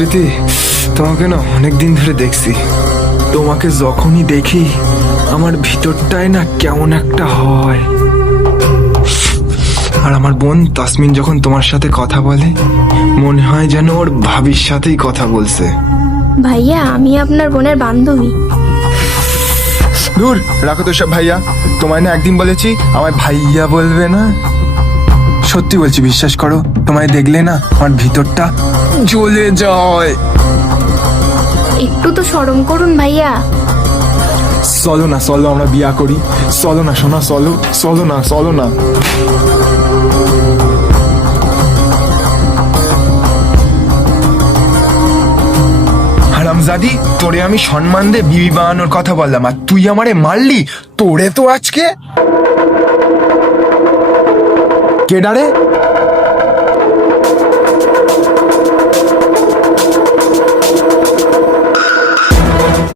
স্মৃতি, তোমাকে না অনেকদিন ধরে দেখছি। তোমাকে যখনই দেখি আমার ভিতরটায় না কেমন একটা হয়। আর আমার বোন তাসমিন যখন তোমার সাথে কথা বলে মনে হয় যেন ওর ভাবির সাথেই কথা বলছে। ভাইয়া, আমি আপনার বোনের বান্ধবী। দূর রাখো তো সব ভাইয়া। তোমায় না একদিন বলেছি আমায় ভাইয়া বলবে না। সত্যি বলছি, বিশ্বাস করো, তোমায় দেখলে না আমার ভিতরটা জ্বলে যায়। একটু তো শরম করুন ভাইয়া। চলো না, চলো আমরা বিয়া করি। চলো না সোনা, চলো, চলো না, চলো না। হারামজাদি, তোরে আমি সম্মান দিয়ে বিবি বানানোর কথা বললাম আর তুই আমারে মারলি। তোরে তো আজকে কেডারে